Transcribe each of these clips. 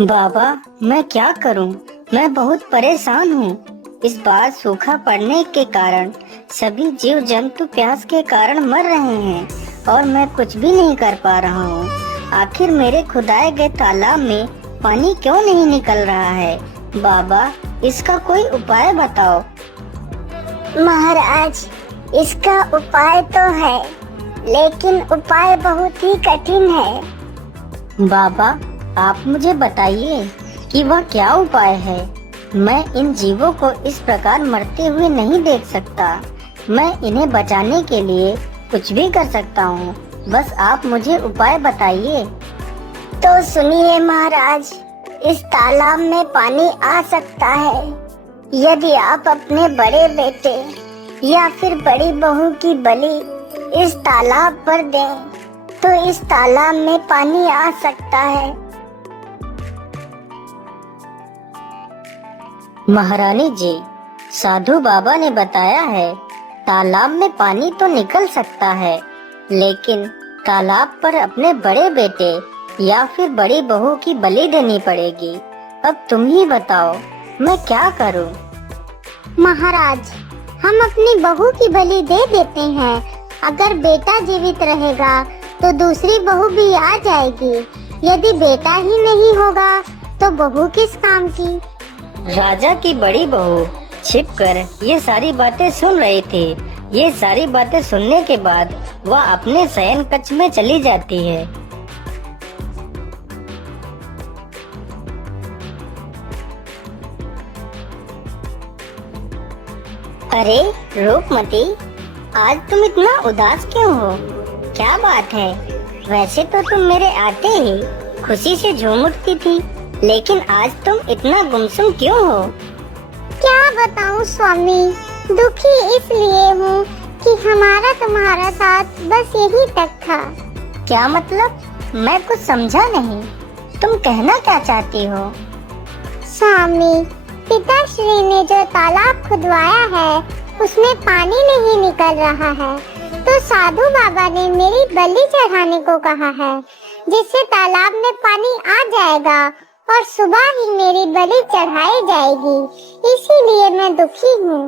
बाबा, मैं क्या करूं? मैं बहुत परेशान हूं। इस बार सूखा पड़ने के कारण सभी जीव जंतु प्यास के कारण मर रहे हैं और मैं कुछ भी नहीं कर पा रहा हूं। आखिर मेरे खुदाए गए तालाब में पानी क्यों नहीं निकल रहा है? बाबा, इसका कोई उपाय बताओ। महाराज, इसका उपाय तो है, लेकिन उपाय बहुत ही कठिन है। बाबा, आप मुझे बताइए कि वह क्या उपाय है। मैं इन जीवों को इस प्रकार मरते हुए नहीं देख सकता। मैं इन्हें बचाने के लिए कुछ भी कर सकता हूँ। बस आप मुझे उपाय बताइए। तो सुनिए महाराज, इस तालाब में पानी आ सकता है यदि आप अपने बड़े बेटे या फिर बड़ी बहू की बलि इस तालाब पर दें, तो इस तालाब में पानी आ सकता है। महारानी जी, साधु बाबा ने बताया है तालाब में पानी तो निकल सकता है, लेकिन तालाब पर अपने बड़े बेटे या फिर बड़ी बहू की बलि देनी पड़ेगी। अब तुम ही बताओ, मैं क्या करूं? महाराज, हम अपनी बहू की बलि दे देते हैं। अगर बेटा जीवित रहेगा तो दूसरी बहू भी आ जाएगी। यदि बेटा ही नहीं होगा तो बहू किस काम की? राजा की बड़ी बहू छिपकर ये सारी बातें सुन रही थी। ये सारी बातें सुनने के बाद वह अपने शयन कक्ष में चली जाती है। अरे रूपमती, आज तुम इतना उदास क्यों हो? क्या बात है? वैसे तो तुम मेरे आते ही खुशी से झूम उठती थी, लेकिन आज तुम इतना गुमसुम क्यों हो? क्या बताऊं स्वामी, दुखी इसलिए हूँ कि हमारा तुम्हारा साथ बस यही तक था। क्या मतलब? मैं कुछ समझा नहीं। तुम कहना क्या चाहती हो? स्वामी, पिताश्री ने जो तालाब खुदवाया है उसमें पानी नहीं निकल रहा है, तो साधु बाबा ने मेरी बलि चढ़ाने को कहा है, जिससे तालाब में पानी आ जाएगा और सुबह ही मेरी बलि चढ़ाई जाएगी। इसीलिए मैं दुखी हूँ।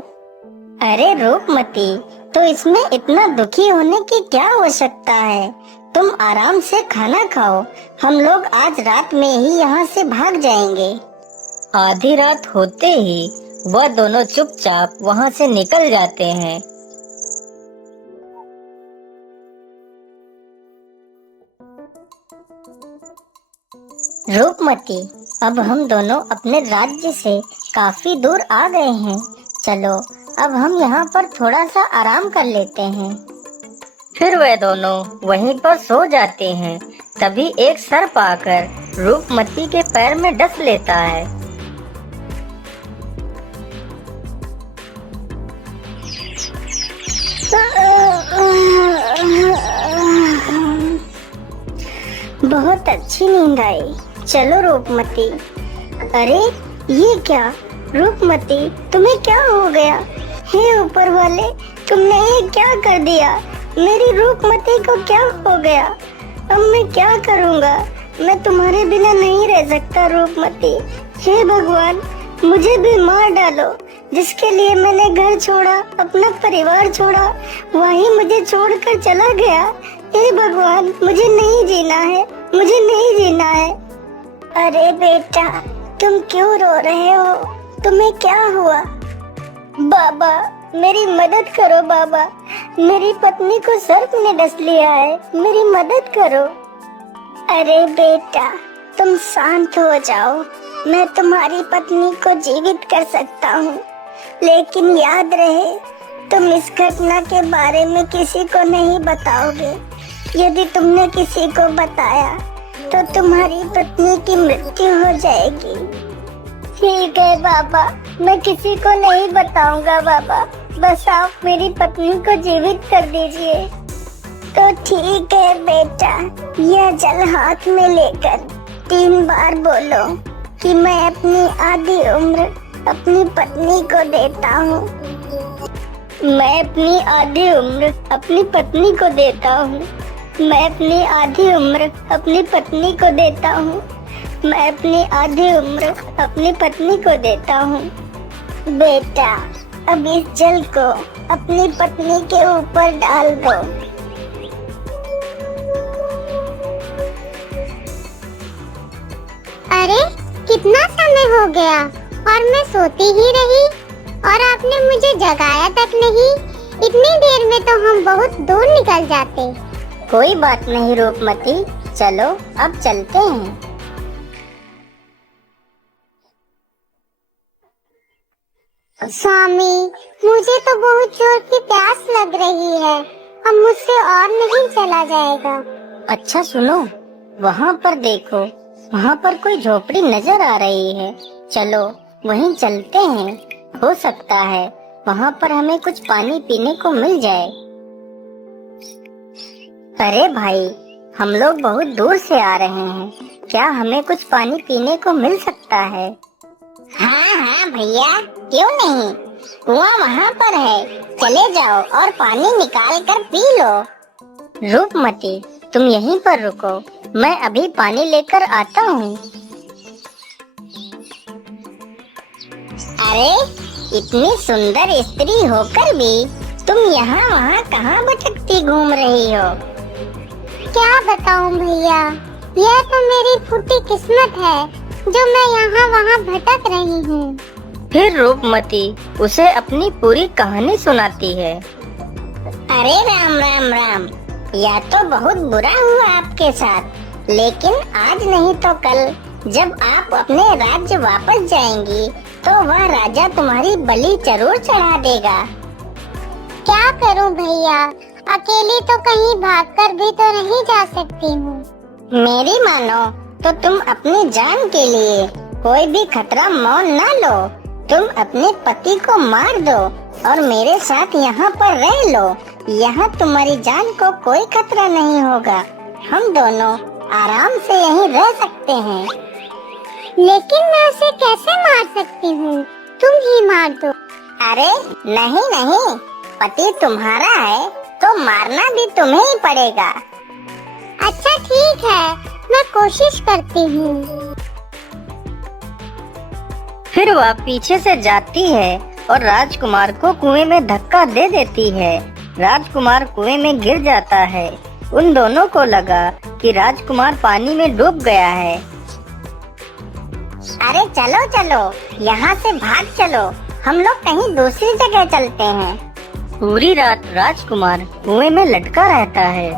अरे रूपमती, तो इसमें इतना दुखी होने की क्या आवश्यकता है? तुम आराम से खाना खाओ। हम लोग आज रात में ही यहाँ से भाग जाएंगे। आधी रात होते ही वह दोनों चुपचाप वहाँ से निकल जाते हैं। रूपमती, अब हम दोनों अपने राज्य से काफी दूर आ गए हैं। चलो, अब हम यहाँ पर थोड़ा सा आराम कर लेते हैं। फिर वे दोनों वहीं पर सो जाते हैं। तभी एक सर्प आकर रूपमती के पैर में डस लेता है। बहुत अच्छी नींद आई। चलो रूपमती। अरे ये क्या? रूपमती, तुम्हें क्या हो गया? हे ऊपर वाले, तुमने ये क्या कर दिया? मेरी रूपमती को क्या हो गया? अब मैं क्या करूँगा? मैं तुम्हारे बिना नहीं रह सकता रूपमती। हे भगवान, मुझे भी मार डालो। जिसके लिए मैंने घर छोड़ा, अपना परिवार छोड़ा, वही मुझे छोड़कर चला गया। हे भगवान, मुझे नहीं जीना है, मुझे नहीं जीना है। अरे बेटा, तुम क्यों रो रहे हो? तुम्हें क्या हुआ? बाबा, मेरी मदद करो बाबा। मेरी पत्नी को सर्प ने डस लिया है, मेरी मदद करो। अरे बेटा, तुम शांत हो जाओ। मैं तुम्हारी पत्नी को जीवित कर सकता हूँ, लेकिन याद रहे तुम इस घटना के बारे में किसी को नहीं बताओगे। यदि तुमने किसी को बताया तो तुम्हारी पत्नी की मृत्यु हो जाएगी। ठीक है बाबा, मैं किसी को नहीं बताऊंगा बाबा। बस आप मेरी पत्नी को जीवित कर दीजिए। तो ठीक है बेटा, यह जल हाथ में लेकर 3 बार बोलो कि मैं अपनी आधी उम्र अपनी पत्नी को देता हूँ। मैं अपनी आधी उम्र अपनी पत्नी को देता हूँ। मैं अपनी आधी उम्र अपनी पत्नी को देता हूँ। मैं अपनी आधी उम्र अपनी पत्नी को देता हूँ। बेटा, अब इस जल को अपनी पत्नी के ऊपर डाल दो। अरे कितना समय हो गया और मैं सोती ही रही और आपने मुझे जगाया तक नहीं। इतनी देर में तो हम बहुत दूर निकल जाते। कोई बात नहीं रूपमती, चलो अब चलते हैं। स्वामी, मुझे तो बहुत जोर की प्यास लग रही है। अब मुझसे और नहीं चला जाएगा। अच्छा सुनो, वहाँ पर देखो, वहाँ पर कोई झोपड़ी नजर आ रही है। चलो वहीं चलते हैं, हो सकता है वहाँ पर हमें कुछ पानी पीने को मिल जाए। अरे भाई, हम लोग बहुत दूर से आ रहे हैं, क्या हमें कुछ पानी पीने को मिल सकता है? हाँ भैया, क्यों नहीं, कुआं वहाँ पर है, चले जाओ और पानी निकाल कर पी लो। रूपमती, तुम यहीं पर रुको, मैं अभी पानी लेकर आता हूँ। अरे इतनी सुंदर स्त्री होकर भी तुम यहाँ वहाँ कहाँ भटकती घूम रही हो? क्या बताऊं भैया, यह तो मेरी फूटी किस्मत है जो मैं यहाँ वहाँ भटक रही हूँ। फिर रूपमती उसे अपनी पूरी कहानी सुनाती है। अरे राम राम राम, यह तो बहुत बुरा हुआ आपके साथ, लेकिन आज नहीं तो कल जब आप अपने राज्य वापस जाएंगी तो वह राजा तुम्हारी बलि जरूर चढ़ा देगा। क्या करूं भैया, अकेली तो कहीं भागकर भी तो नहीं जा सकती हूँ। मेरी मानो तो तुम अपनी जान के लिए कोई भी खतरा मोल न लो। तुम अपने पति को मार दो और मेरे साथ यहाँ पर रह लो। यहाँ तुम्हारी जान को कोई खतरा नहीं होगा। हम दोनों आराम से यहीं रह सकते हैं। लेकिन मैं उसे कैसे मार सकती हूँ? तुम ही मार दो। अरे नहीं नहीं, पति तुम्हारा है तो मारना भी तुम्हें ही पड़ेगा। अच्छा ठीक है, मैं कोशिश करती हूँ। फिर वह पीछे से जाती है और राजकुमार को कुएं में धक्का दे देती है। राजकुमार कुएं में गिर जाता है। उन दोनों को लगा कि राजकुमार पानी में डूब गया है। अरे चलो चलो, यहाँ से भाग चलो, हम लोग कहीं दूसरी जगह चलते हैं। पूरी रात राजकुमार कुएं में लटका रहता है।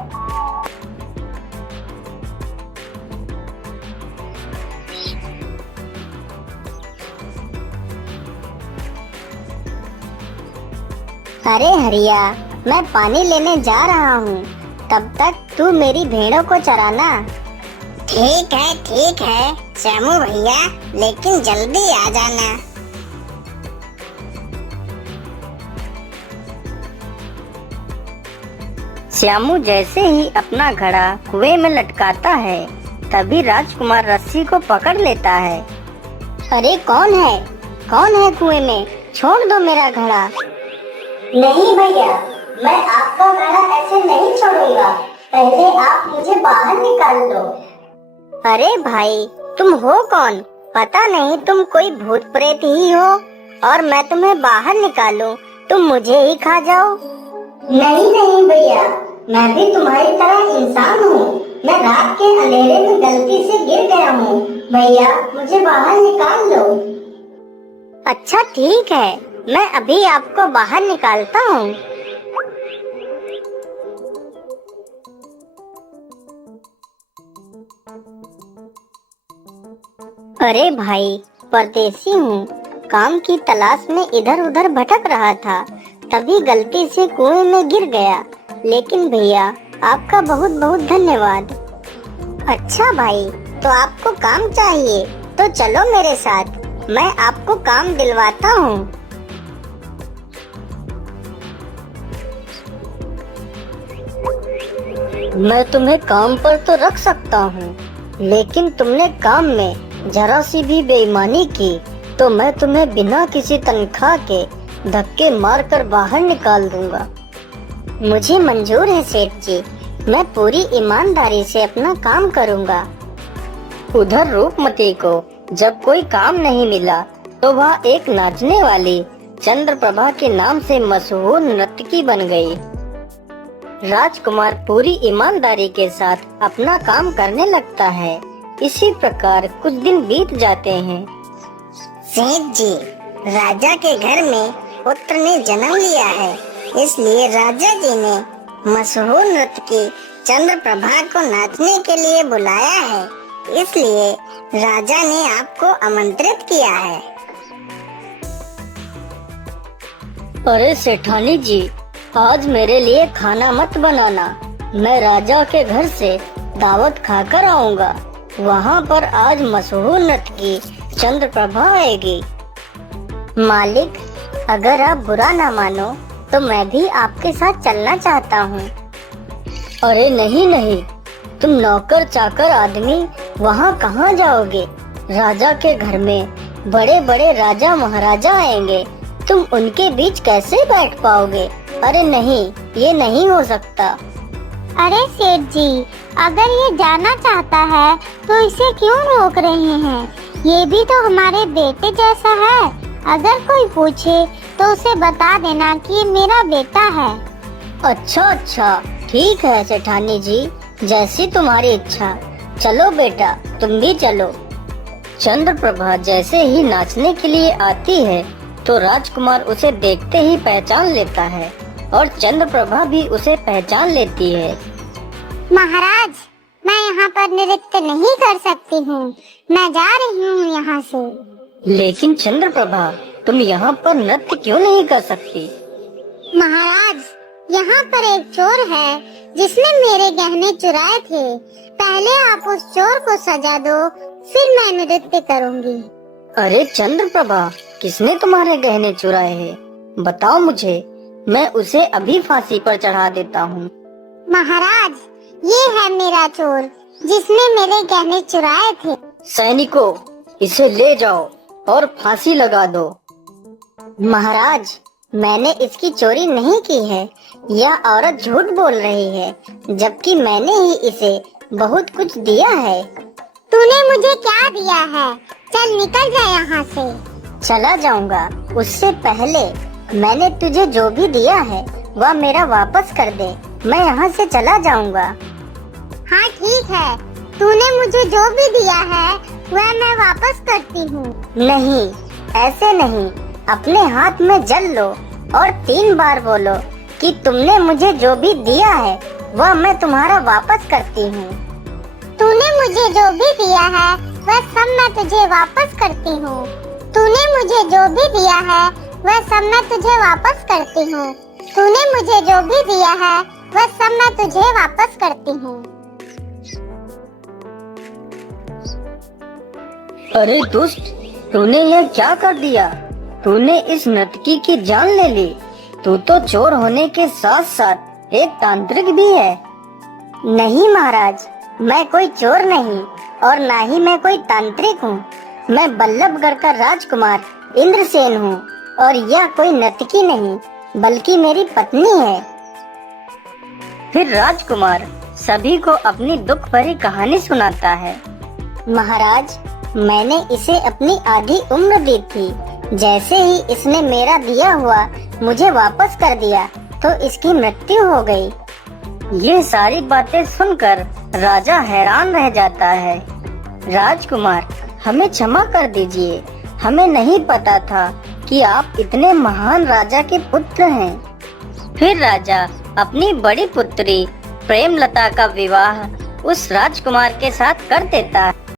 अरे हरिया, मैं पानी लेने जा रहा हूँ, तब तक तू मेरी भेड़ों को चराना। ठीक है श्यामू भैया, लेकिन जल्दी आ जाना। श्यामू जैसे ही अपना घड़ा कुएं में लटकाता है, तभी राजकुमार रस्सी को पकड़ लेता है। अरे कौन है कुएं में? छोड़ दो मेरा घड़ा। नहीं भैया, मैं आपका घड़ा ऐसे नहीं छोड़ूंगा, पहले आप मुझे बाहर निकाल दो। अरे भाई, तुम हो कौन? पता नहीं तुम कोई भूत प्रेत ही हो और मैं तुम्हें बाहर निकालूं, तुम मुझे ही खा जाओ। नहीं भैया, मैं भी तुम्हारी तरह इंसान हूँ। मैं रात के अंधेरे में गलती से गिर गया हूँ। भैया मुझे बाहर निकाल लो। अच्छा ठीक है, मैं अभी आपको बाहर निकालता हूँ। अरे भाई, परदेसी हूँ, काम की तलाश में इधर उधर भटक रहा था, तभी गलती से कुएं में गिर गया। लेकिन भैया आपका बहुत बहुत धन्यवाद। अच्छा भाई, तो आपको काम चाहिए तो चलो मेरे साथ, मैं आपको काम दिलवाता हूँ। मैं तुम्हें काम पर तो रख सकता हूँ, लेकिन तुमने काम में जरा सी भी बेईमानी की तो मैं तुम्हें बिना किसी तनख्वाह के धक्के मारकर बाहर निकाल दूंगा। मुझे मंजूर है सेठ जी, मैं पूरी ईमानदारी से अपना काम करूँगा। उधर रूपमती को जब कोई काम नहीं मिला तो वह एक नाचने वाली चंद्रप्रभा के नाम से मशहूर नर्तकी बन गई। राजकुमार पूरी ईमानदारी के साथ अपना काम करने लगता है। इसी प्रकार कुछ दिन बीत जाते हैं। सेठ जी, राजा के घर में पुत्र ने जन्म लिया है, इसलिए राजा जी ने मशहूर नर्तकी चंद्रप्रभा को नाचने के लिए बुलाया है। इसलिए राजा ने आपको आमंत्रित किया है। अरे सेठानी जी, आज मेरे लिए खाना मत बनाना। मैं राजा के घर से दावत खाकर आऊंगा। वहाँ पर आज मशहूर नर्तकी चंद्रप्रभा आएगी। मालिक, अगर आप बुरा ना मानो तो मैं भी आपके साथ चलना चाहता हूँ। अरे नहीं नहीं, तुम नौकर चाकर आदमी वहाँ कहाँ जाओगे? राजा के घर में बड़े बड़े राजा महाराजा आएंगे, तुम उनके बीच कैसे बैठ पाओगे? अरे नहीं, ये नहीं हो सकता। अरे सेठ जी, अगर ये जाना चाहता है तो इसे क्यों रोक रहे हैं? ये भी तो हमारे बेटे जैसा है। अगर कोई पूछे तो उसे बता देना कि ये मेरा बेटा है। अच्छा अच्छा, ठीक है सेठानी जी, जैसी तुम्हारी इच्छा। चलो बेटा, तुम भी चलो। चंद्रप्रभा जैसे ही नाचने के लिए आती है तो राजकुमार उसे देखते ही पहचान लेता है और चंद्रप्रभा भी उसे पहचान लेती है। महाराज, मैं यहाँ पर नृत्य नहीं कर सकती हूँ, मैं जा रही हूँ यहाँ से। लेकिन चंद्रप्रभा, तुम यहाँ पर नृत्य क्यों नहीं कर सकती? महाराज, यहाँ पर एक चोर है जिसने मेरे गहने चुराए थे। पहले आप उस चोर को सजा दो, फिर मैं नृत्य करूँगी। अरे चंद्रप्रभा, किसने तुम्हारे गहने चुराए हैं? बताओ मुझे, मैं उसे अभी फांसी पर चढ़ा देता हूँ। महाराज, ये है मेरा चोर जिसने मेरे गहने चुराए थे। सैनिकों, इसे ले जाओ और फांसी लगा दो। महाराज, मैंने इसकी चोरी नहीं की है। यह औरत झूठ बोल रही है, जबकि मैंने ही इसे बहुत कुछ दिया है। तूने मुझे क्या दिया है? चल निकल जा यहाँ से। चला जाऊंगा, उससे पहले मैंने तुझे जो भी दिया है वह मेरा वापस कर दे। मैं यहाँ से चला जाऊंगा। हाँ ठीक है, तूने मुझे जो भी दिया है वह मैं वापस करती हूँ। नहीं, ऐसे नहीं। अपने हाथ में जल लो और 3 बार बोलो कि तुमने मुझे जो भी दिया है वह मैं तुम्हारा वापस करती हूँ। तूने मुझे जो भी दिया है वह सब मैं तुझे वापस करती हूँ। तूने मुझे जो भी दिया है वह सब मैं तुझे वापस करती हूँ। तूने मुझे जो भी दिया है वह सब मैं तुझे वापस करती हूँ। अरे दुष्ट, तूने यह क्या कर दिया? तूने इस नर्तकी की जान ले ली। तू तो चोर होने के साथ साथ एक तांत्रिक भी है। नहीं महाराज, मैं कोई चोर नहीं और ना ही मैं कोई तांत्रिक हूँ। मैं बल्लभगढ़ का राजकुमार इंद्रसेन हूँ और यह कोई नर्तकी नहीं बल्कि मेरी पत्नी है। फिर राजकुमार सभी को अपनी दुख भरी कहानी सुनाता है। महाराज, मैंने इसे अपनी आधी उम्र दी थी। जैसे ही इसने मेरा दिया हुआ मुझे वापस कर दिया तो इसकी मृत्यु हो गई। ये सारी बातें सुनकर राजा हैरान रह जाता है। राजकुमार, हमें क्षमा कर दीजिए, हमें नहीं पता था कि आप इतने महान राजा के पुत्र हैं। फिर राजा अपनी बड़ी पुत्री प्रेमलता का विवाह उस राजकुमार के साथ कर देता है।